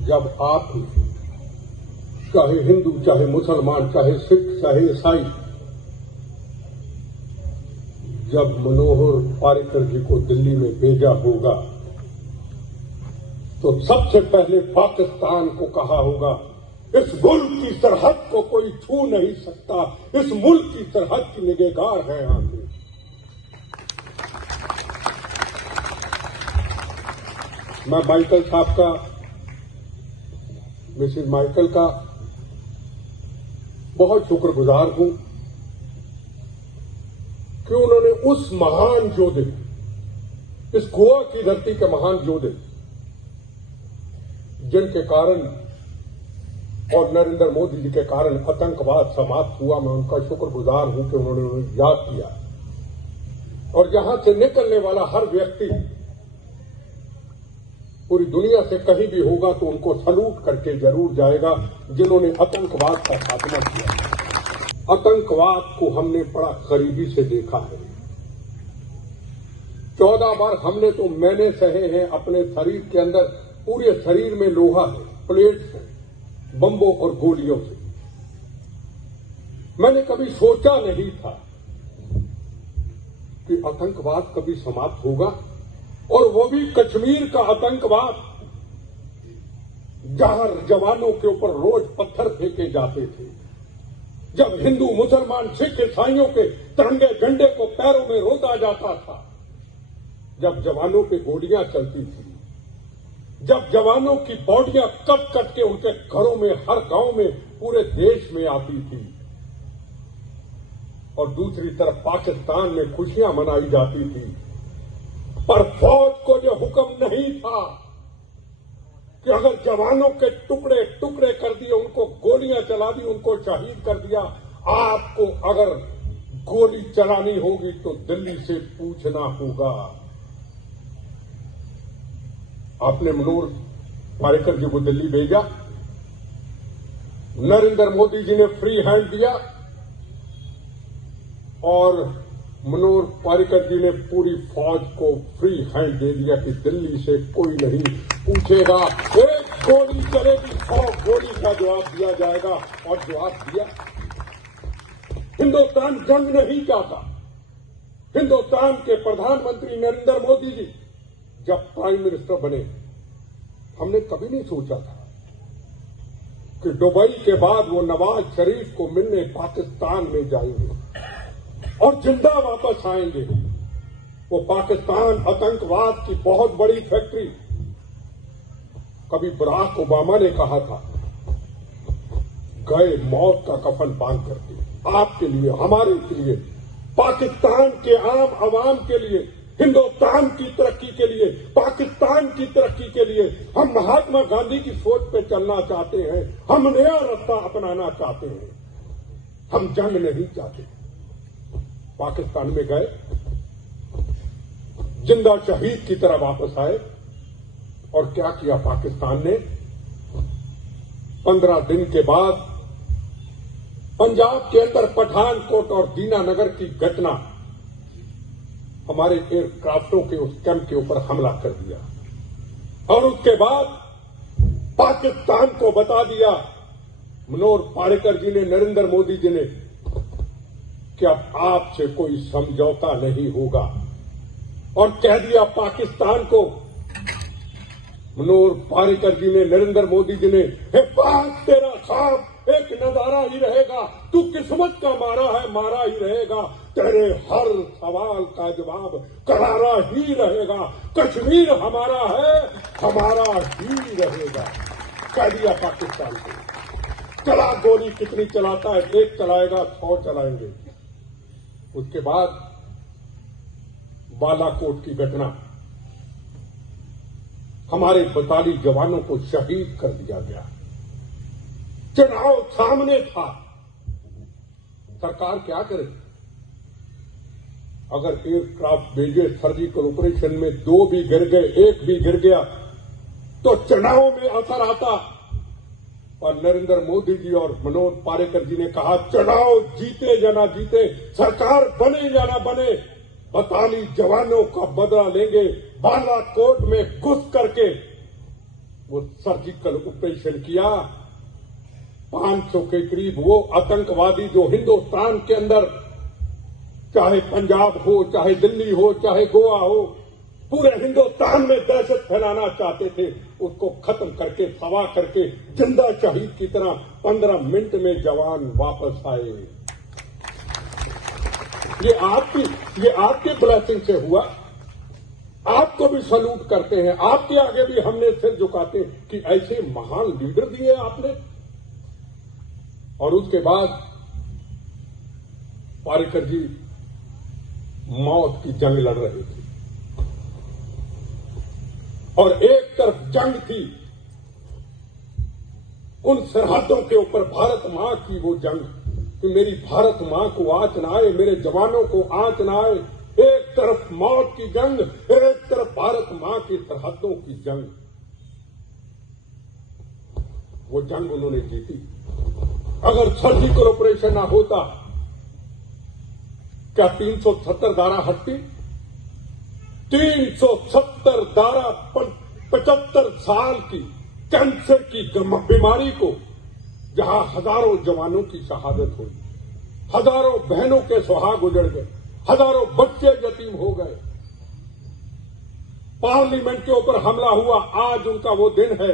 जब आप चाहे हिंदू, चाहे मुसलमान, चाहे सिख, चाहे ईसाई, जब मनोहर पर्रिकर जी को दिल्ली में भेजा होगा तो सबसे पहले पाकिस्तान को कहा होगा, इस मुल्क की सरहद को कोई छू नहीं सकता, इस मुल्क की सरहद की निगहगार है आगे। मैं माइकल साहब का, मिसेज माइकल का बहुत शुक्रगुजार हूं कि उन्होंने उस महान योद्धे, इस गोवा की धरती के महान योद्धे, जिनके कारण और नरेंद्र मोदी जी के कारण आतंकवाद समाप्त हुआ, मैं उनका शुक्रगुजार हूं कि उन्होंने उन्हें याद किया। और यहां से निकलने वाला हर व्यक्ति पूरी दुनिया से कहीं भी होगा तो उनको सलूट करके जरूर जाएगा, जिन्होंने आतंकवाद का खात्मा किया। आतंकवाद को हमने बड़ा करीबी से देखा है। 14 बार हमने तो मैंने सहे हैं अपने शरीर के अंदर, पूरे शरीर में लोहा है, प्लेट्स है, बम्बों और गोलियों से। मैंने कभी सोचा नहीं था कि आतंकवाद कभी समाप्त होगा, और वो भी कश्मीर का आतंकवाद, जहां जवानों के ऊपर रोज पत्थर फेंके जाते थे, जब हिंदू, मुसलमान, सिख, ईसाइयों के तिरंगे झंडे को पैरों में रोता जाता था, जब जवानों पे गोलियां चलती थी, जब जवानों की बॉडियां कट कट के उनके घरों में, हर गांव में, पूरे देश में आती थी, और दूसरी तरफ पाकिस्तान में खुशियां मनाई जाती थी, पर फौज को यह हुक्म नहीं था कि अगर जवानों के टुकड़े टुकड़े कर दिए, उनको गोलियां चला दी, उनको शहीद कर दिया, आपको अगर गोली चलानी होगी तो दिल्ली से पूछना होगा। आपने मनोहर पर्रिकर जी को दिल्ली भेजा, नरेंद्र मोदी जी ने फ्री हैंड दिया, और मनोहर पर्रिकर जी ने पूरी फौज को फ्री हैंड दे दिया कि दिल्ली से कोई नहीं पूछेगा, एक गोली चलेगी, 100 गोली का जवाब दिया जाएगा। और जवाब दिया। हिंदुस्तान जंग नहीं चाहता। हिंदुस्तान के प्रधानमंत्री नरेंद्र मोदी जी जब प्राइम मिनिस्टर बने, हमने कभी नहीं सोचा था कि दुबई के बाद वो नवाज शरीफ को मिलने पाकिस्तान में जाएंगे और जिंदा वापस आएंगे। वो पाकिस्तान आतंकवाद की बहुत बड़ी फैक्ट्री, कभी बराक ओबामा ने कहा था, गए मौत का कफन बांध करके, आपके लिए, हमारे लिए, पाकिस्तान के आम आवाम के लिए, हिंदुस्तान की तरक्की के लिए, पाकिस्तान की तरक्की के लिए हम महात्मा गांधी की सोच पे चलना चाहते हैं। हम नया रास्ता अपनाना चाहते हैं। हम जंग नहीं चाहते। पाकिस्तान में गए, जिंदा शहीद की तरह वापस आए, और क्या किया पाकिस्तान ने? 15 दिन के बाद पंजाब के अंदर पठानकोट और दीनानगर की घटना, हमारे एयरक्राफ्टों के उस कैंप के ऊपर हमला कर दिया, और उसके बाद पाकिस्तान को बता दिया मनोहर पर्रिकर जी ने, नरेंद्र मोदी जी ने, कि अब आपसे कोई समझौता नहीं होगा। और कह दिया पाकिस्तान को, मनोहर पर्रिकर जी ने, नरेंद्र मोदी जी ने, हे बात तेरा साफ एक नजारा ही रहेगा, तू किस्मत का मारा है, मारा ही रहेगा, तेरे हर सवाल का जवाब करारा ही रहेगा, कश्मीर हमारा है, हमारा ही रहेगा, कह दिया पाकिस्तान को। चला गोली कितनी चलाता है, 1 चलाएगा, 100 चलाएंगे। उसके बाद बालाकोट की घटना, हमारे 42 जवानों को शहीद कर दिया गया। चुनाव सामने था, सरकार क्या करे? अगर एयरक्राफ्ट भेजे सर्जिकल ऑपरेशन में 2 भी गिर गए, 1 भी गिर गया, तो चुनाव में असर आता। और नरेंद्र मोदी जी और मनोहर पर्रिकर जी ने कहा, चुनाव जीते या ना जीते, सरकार बने या ना बने, 42 जवानों का बदला लेंगे। बालाकोट में घुस करके वो सर्जिकल ऑपरेशन किया। 500 के करीब वो आतंकवादी जो हिंदुस्तान के अंदर, चाहे पंजाब हो, चाहे दिल्ली हो, चाहे गोवा हो, पूरे हिंदुस्तान में दहशत फैलाना चाहते थे, उसको खत्म करके, तबाह करके, जिंदा शहीद की तरह 15 मिनट में जवान वापस आए। ये आपकी ब्लेसिंग से हुआ। आपको भी सल्यूट करते हैं, आपके आगे भी हमने सिर झुकाते हैं कि ऐसे महान लीडर दिए आपने। और उसके बाद पारिकर जी मौत की जंग लड़ रहे थे और एक तरफ जंग थी उन सरहदों के ऊपर भारत मां की वो जंग कि मेरी भारत मां को आंच ना आए, मेरे जवानों को आंच ना आए। एक तरफ मौत की जंग, एक तरफ भारत मां की सरहदों की जंग। वो जंग उन्होंने जीती। अगर सर्जिकल ऑपरेशन ना होता, क्या 370 धारा हटती? 370 धारा 75 साल की कैंसर की बीमारी को, जहां हजारों जवानों की शहादत हुई, हजारों बहनों के सुहाग उजड़ गए, हजारों बच्चे यतीम हो गए, पार्लियामेंट के ऊपर हमला हुआ। आज उनका वो दिन है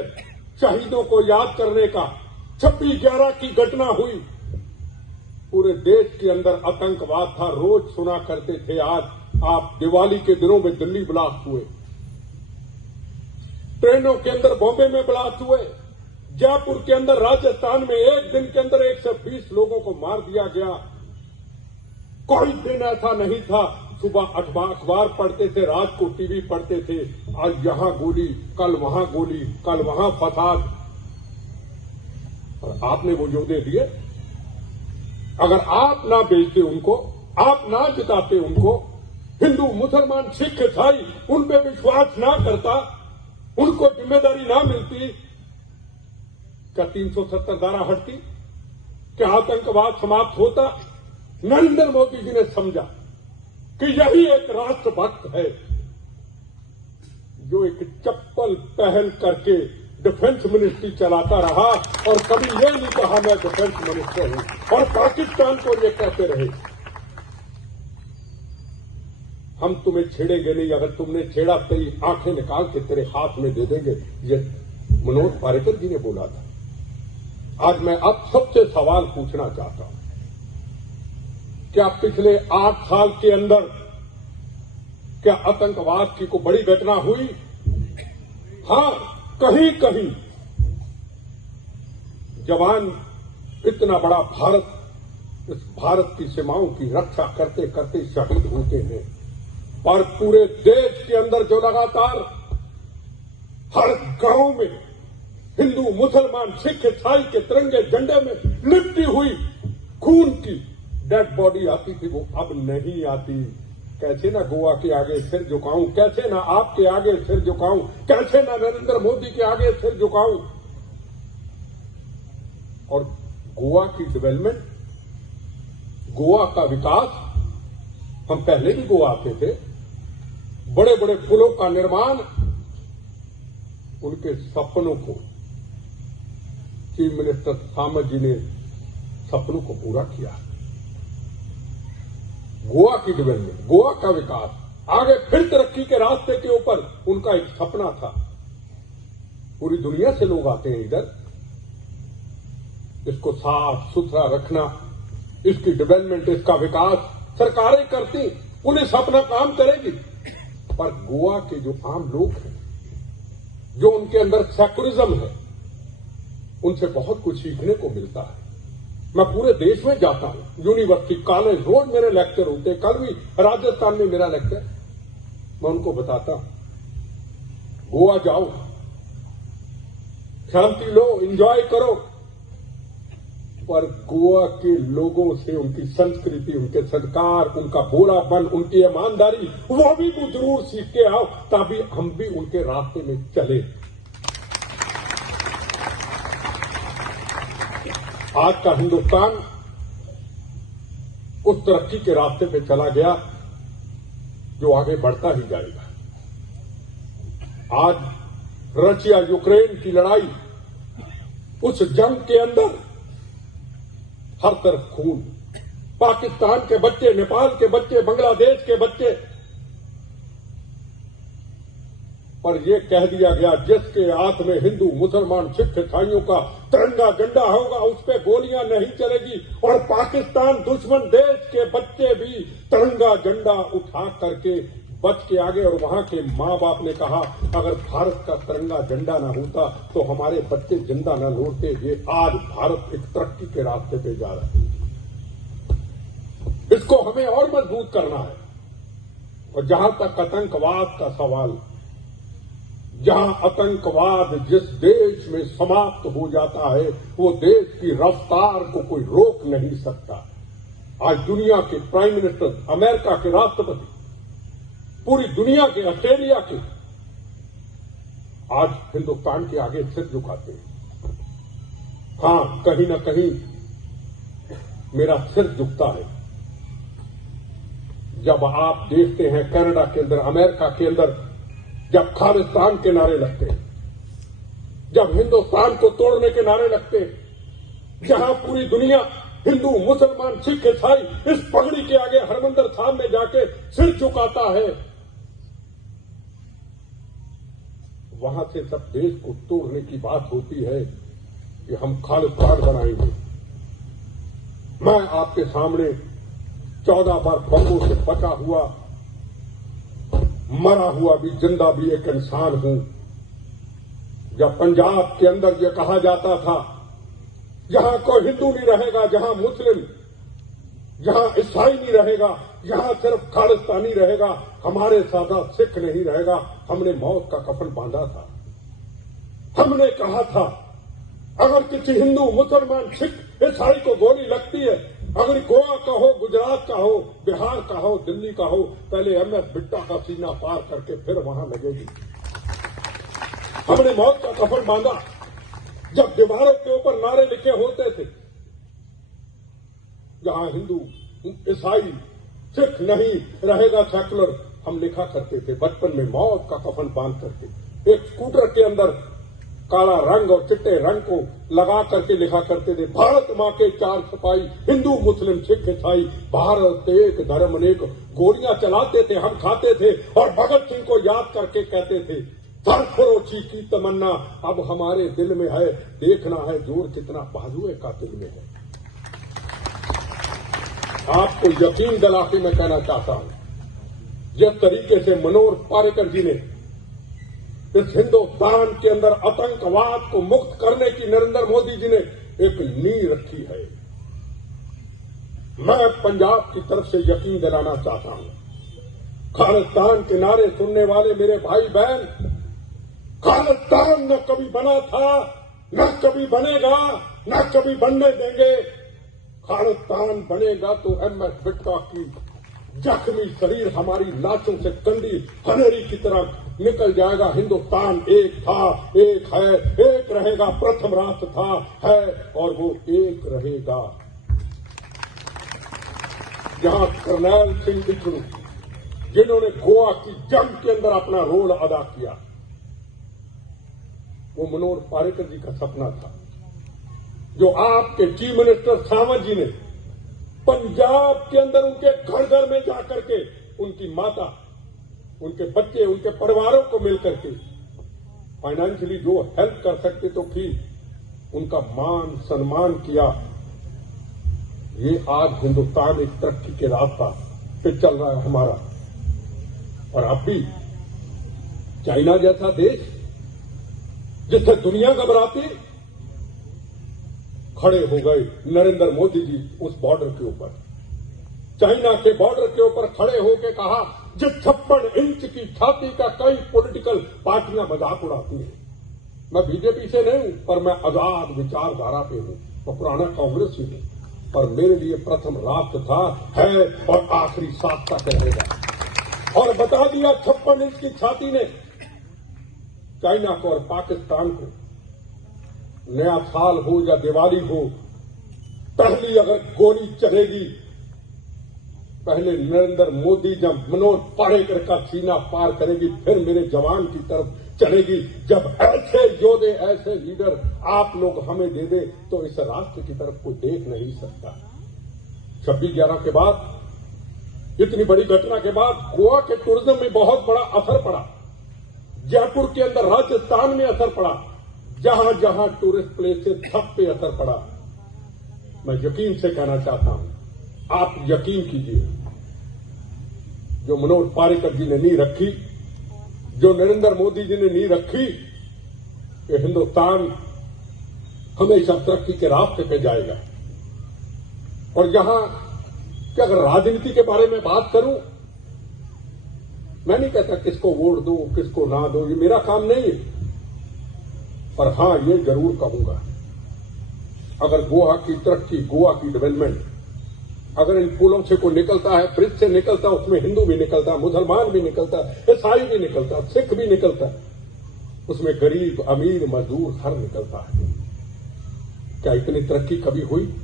शहीदों को याद करने का। 26/11 की घटना हुई, पूरे देश के अंदर आतंकवाद था, रोज सुना करते थे। आज आप दिवाली के दिनों में दिल्ली ब्लास्ट हुए, ट्रेनों के अंदर बॉम्बे में ब्लास्ट हुए, जयपुर के अंदर राजस्थान में एक दिन के अंदर 120 लोगों को मार दिया गया। कोई दिन ऐसा नहीं था, सुबह अखबार पढ़ते थे, रात को टीवी पढ़ते थे, आज यहां गोली, कल वहां गोली, कल वहां फसाद। और आपने वो योद्धे दिए। अगर आप ना बेचते उनको, आप ना जिताते उनको, हिंदू मुसलमान सिख ईसाई उन पे विश्वास ना करता, उनको जिम्मेदारी ना मिलती, क्या 370 धारा हटती? क्या आतंकवाद समाप्त होता? नरेंद्र मोदी जी ने समझा कि यही एक राष्ट्रभक्त है जो एक चप्पल पहन करके डिफेंस मिनिस्ट्री चलाता रहा और कभी ये नहीं कहा मैं डिफेंस मिनिस्टर हूं, और पाकिस्तान को ये कहते रहे हम तुम्हें छेड़ेंगे नहीं, अगर तुमने छेड़ा तेरी आंखें निकाल के तेरे हाथ में दे देंगे। ये मनोज पारिकर जी ने बोला था। आज मैं अब सबसे सवाल पूछना चाहता हूं, क्या पिछले 8 साल के अंदर क्या आतंकवाद की कोई बड़ी घटना हुई? हां, कहीं कहीं जवान इतना बड़ा भारत, इस भारत की सीमाओं की रक्षा करते करते शहीद होते हैं, पर पूरे देश के अंदर जो लगातार हर गांव में हिंदू मुसलमान सिख ईसाई के तिरंगे झंडे में लिपटी हुई खून की डेड बॉडी आती थी, वो अब नहीं आती। कैसे ना गोवा के आगे सिर झुकाऊं, कैसे ना आपके आगे सिर झुकाऊं, कैसे ना नरेंद्र मोदी के आगे सिर झुकाऊं। और गोवा की डेवलपमेंट, गोवा का विकास, हम पहले भी गोवा आते थे, बड़े बड़े पुलों का निर्माण, उनके सपनों को चीफ मिनिस्टर सामंत जी ने सपनों को पूरा किया। गोवा की डेवलपमेंट, गोवा का विकास, आगे फिर तरक्की के रास्ते के ऊपर उनका एक सपना था। पूरी दुनिया से लोग आते हैं इधर, इसको साफ सुथरा रखना, इसकी डेवलपमेंट, इसका विकास सरकारें करती, पुलिस अपना काम करेगी, पर गोवा के जो आम लोग हैं, जो उनके अंदर सेकुलरिज्म है, उनसे बहुत कुछ सीखने को मिलता है। मैं पूरे देश में जाता हूं, यूनिवर्सिटी, कॉलेज, रोज मेरे लेक्चर होते हैं। कल भी राजस्थान में मेरा लेक्चर, मैं उनको बताता हूं गोवा जाओ, शांति लो, एंजॉय करो, पर गोवा के लोगों से उनकी संस्कृति, उनके संस्कार, उनका भोलापन, उनकी ईमानदारी, वो भी जरूर सीख के आओ, तभी हम भी उनके रास्ते में चले। आज का हिंदुस्तान उस तरक्की के रास्ते पे चला गया जो आगे बढ़ता ही जाएगा। आज रशिया यूक्रेन की लड़ाई, उस जंग के अंदर हर तरफ खून, पाकिस्तान के बच्चे, नेपाल के बच्चे, बांग्लादेश के बच्चे, पर यह कह दिया गया जिसके हाथ में हिंदू, मुसलमान, सिख, ईसाइयों का तिरंगा झंडा होगा उस पर गोलियां नहीं चलेगी। और पाकिस्तान दुश्मन देश के बच्चे भी तिरंगा झंडा उठा करके बच के आगे। और वहां के मां बाप ने कहा अगर भारत का तिरंगा झंडा ना होता तो हमारे बच्चे जिंदा न लौटते। ये आज भारत एक तरक्की के रास्ते पे जा रहा है, इसको हमें और मजबूत करना है। और जहां तक आतंकवाद का सवाल, जहां आतंकवाद जिस देश में समाप्त हो जाता है वो देश की रफ्तार को कोई रोक नहीं सकता। आज दुनिया के प्राइम मिनिस्टर, अमेरिका के राष्ट्रपति, पूरी दुनिया के, ऑस्ट्रेलिया के, आज हिंदुस्तान के आगे सिर झुकाते हैं। हां, कहीं ना कहीं मेरा सिर झुकता है जब आप देखते हैं कनाडा के अंदर, अमेरिका के अंदर जब खालिस्तान के नारे लगते हैं, जब हिंदुस्तान को तोड़ने के नारे लगते हैं, जहां पूरी दुनिया हिंदू, मुसलमान, सिख, ईसाई इस पगड़ी के आगे हरमंदिर साहब में जाके सिर झुकाता है, वहां से सब देश को तोड़ने की बात होती है कि हम खालिस्तान बनाएंगे। मैं आपके सामने 14 बार बमों से बचा हुआ, मरा हुआ भी, जिंदा भी एक इंसान हूं। जब पंजाब के अंदर यह कहा जाता था जहां कोई हिंदू नहीं रहेगा, जहां मुस्लिम, जहां ईसाई नहीं रहेगा, जहां सिर्फ खालिस्तानी रहेगा, हमारे साथ सिख नहीं रहेगा, हमने मौत का कफन बांधा था। हमने कहा था अगर किसी हिंदू, मुसलमान, सिख, ईसाई को गोली लगती है, अगर गोवा का हो, गुजरात का हो, बिहार का हो, दिल्ली का हो, पहले एमएस बिट्टा का सीना पार करके फिर वहां लगेगी। हमने मौत का कफन बांधा। जब दीवारों के ऊपर नारे लिखे होते थे जहां हिंदू, ईसाई, सिख नहीं रहेगा, सेकुलर, हम लिखा करते थे बचपन में मौत का कफन बांध करके। एक स्कूटर के अंदर काला रंग और चिट्टे रंग को लगा करके लिखा करते थे भारत मां के 4 सिपाही, हिंदू, मुस्लिम, सिख, ईसाई, भारत एक धर्म अनेक। गोलियां चलाते थे, हम खाते थे और भगत सिंह को याद करके कहते थे सरफरोशी की तमन्ना अब हमारे दिल में है, देखना है जोर कितना बाजुए का दिल में है। आपको यकीन दिला के मैं कहना चाहता हूं, जिस तरीके से मनोहर पारिकर जी ने इस हिंदुस्तान के अंदर आतंकवाद को मुक्त करने की नरेंद्र मोदी जी ने एक नींव रखी है, मैं पंजाब की तरफ से यकीन दिलाना चाहता हूं। खालिस्तान के नारे सुनने वाले मेरे भाई बहन, खालिस्तान न कभी बना था, न कभी बनेगा, न कभी बनने देंगे। खालिस्तान बनेगा तो एमएस बिट्टा की जख्मी शरीर हमारी लाशों से कंडी हनेरी की तरह निकल जाएगा। हिंदुस्तान एक था, एक है, एक रहेगा, प्रथम राष्ट्र था, है और वो एक रहेगा। जहां कर्नल सिंह बिछड़ू, जिन्होंने गोवा की जंग के अंदर अपना रोल अदा किया, वो मनोहर पारिकर जी का सपना था, जो आपके चीफ मिनिस्टर सावंत जी ने पंजाब के अंदर उनके घर घर में जाकर के उनकी माता, उनके बच्चे, उनके परिवारों को मिलकर के फाइनेंशियली जो हेल्प कर सकते तो की, उनका मान सम्मान किया। ये आज हिंदुस्तान एक तरक्की के रास्ता पे चल रहा है हमारा। और अब भी चाइना जैसा देश जिससे दुनिया घबराती, खड़े हो गए नरेंद्र मोदी जी उस बॉर्डर के ऊपर, चाइना के बॉर्डर के ऊपर खड़े होकर कहा जिस 56 इंच की छाती का कई पॉलिटिकल पार्टियां मजाक उड़ाती हैं। मैं बीजेपी से नहीं हूं, पर मैं आजाद विचारधारा पे हूं, मैं पुराना कांग्रेस ही हूं, पर मेरे लिए प्रथम राष्ट्र था, है और आखिरी साथ तक रहेगा। और बता दिया 56 इंच की छाती ने चाइना को और पाकिस्तान को, नया साल हो या दिवाली हो, पहली अगर गोली चलेगी, पहले नरेंद्र मोदी जब मनोहर पारिकर का सीना पार करेगी, फिर मेरे जवान की तरफ चलेगी जब ऐसे योद्धे, ऐसे लीडर आप लोग हमें दे दे, तो इस राष्ट्र की तरफ कोई देख नहीं सकता। 26/11 के बाद, इतनी बड़ी घटना के बाद गोवा के टूरिज्म में बहुत बड़ा असर पड़ा। जयपुर के अंदर, राजस्थान में असर पड़ा। जहां जहां टूरिस्ट प्लेस से सब पे असर पड़ा। मैं यकीन से कहना चाहता हूं, आप यकीन कीजिए, जो मनोज पारिकर जी ने नींव रखी, जो नरेंद्र मोदी जी ने नींव रखी, ये हिंदुस्तान हमेशा तरक्की के रास्ते पे जाएगा। और यहां कि अगर राजनीति के बारे में बात करूं, मैं नहीं कहता किसको वोट दो, किसको ना दो, ये मेरा काम नहीं है। पर हां, ये जरूर कहूंगा, अगर गोवा की तरक्की, गोवा की डेवलपमेंट, अगर इन पुलों से कोई निकलता है, ब्रिज से निकलता है, उसमें हिंदू भी निकलता है, मुसलमान भी निकलता है, ईसाई भी निकलता है, सिख भी निकलता है, उसमें गरीब, अमीर, मजदूर हर निकलता है। क्या इतनी तरक्की कभी हुई?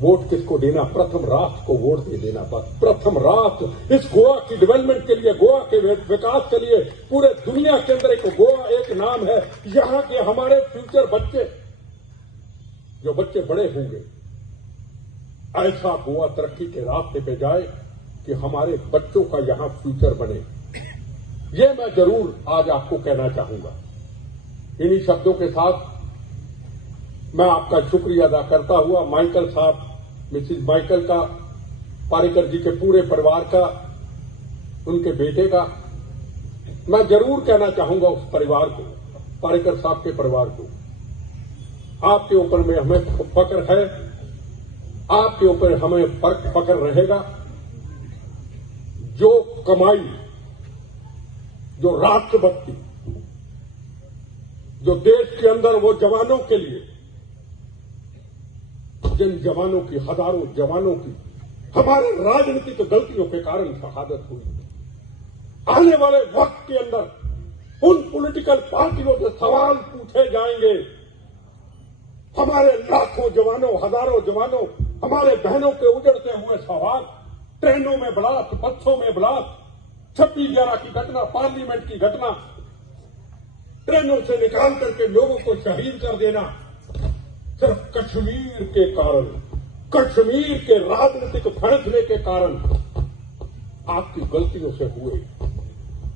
वोट किसको देना? प्रथम राष्ट्र को वोट दे देना। बस प्रथम राष्ट्र इस गोवा की डेवलपमेंट के लिए, गोवा के विकास के लिए, पूरे दुनिया के अंदर एक गोवा एक नाम है। यहां के हमारे फ्यूचर बच्चे, जो बच्चे बड़े होंगे, ऐसा गोवा तरक्की के रास्ते पे जाए कि हमारे बच्चों का यहां फ्यूचर बने। ये मैं जरूर आज आपको कहना चाहूंगा। इन्हीं शब्दों के साथ मैं आपका शुक्रिया अदा करता हुआ माइकल साहब, मिसिज माइकल का, पारिकर जी के पूरे परिवार का, उनके बेटे का, मैं जरूर कहना चाहूंगा उस परिवार को, पारिकर साहब के परिवार को, आपके ऊपर में हमें फक्र है, आपके ऊपर हमें फक्र रहेगा। जो कमाई, जो राष्ट्रभक्ति, जो देश के अंदर वो जवानों के लिए, जिन जवानों की, हजारों जवानों की हमारे राजनीतिक गलतियों के कारण शहादत हुई, आने वाले वक्त के अंदर उन पॉलिटिकल पार्टियों से सवाल पूछे जाएंगे। हमारे लाखों जवानों, हजारों जवानों, हमारे बहनों के उजड़ते हुए सवाल, ट्रेनों में ब्लास्ट, बसों में ब्लास्ट, 26/11 की घटना, पार्लियामेंट की घटना, ट्रेनों से निकाल करके लोगों को शहीद कर देना, सिर्फ कश्मीर के कारण, कश्मीर के राजनीतिक फैसले के कारण आपकी गलतियों से हुए।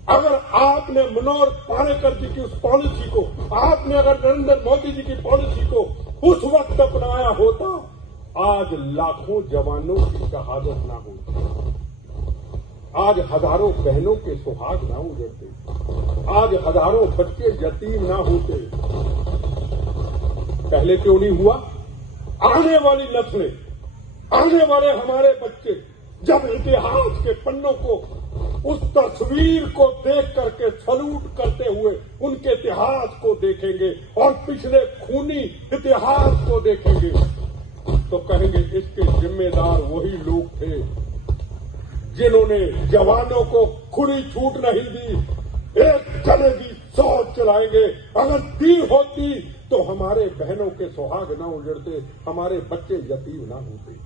अगर आपने मनोज पारिकर जी की उस पॉलिसी को, आपने अगर नरेंद्र मोदी जी की पॉलिसी को उस वक्त अपनाया होता, आज लाखों जवानों की शहादत ना होती, आज हजारों बहनों के सुहाग ना उजड़ते, आज हजारों बच्चे यतीम ना होते। पहले क्यों नहीं हुआ? आने वाली नस्लें, आने वाले हमारे बच्चे जब इतिहास के पन्नों को, उस तस्वीर को देख करके सलूट करते हुए उनके इतिहास को देखेंगे और पिछले खूनी इतिहास को देखेंगे, तो कहेंगे इसके जिम्मेदार वही लोग थे जिन्होंने जवानों को खुली छूट नहीं दी। एक चलेगी 100 चलाएंगे। अगर दी होती तो हमारे बहनों के सुहाग ना उजड़ते, हमारे बच्चे यतीम ना होते।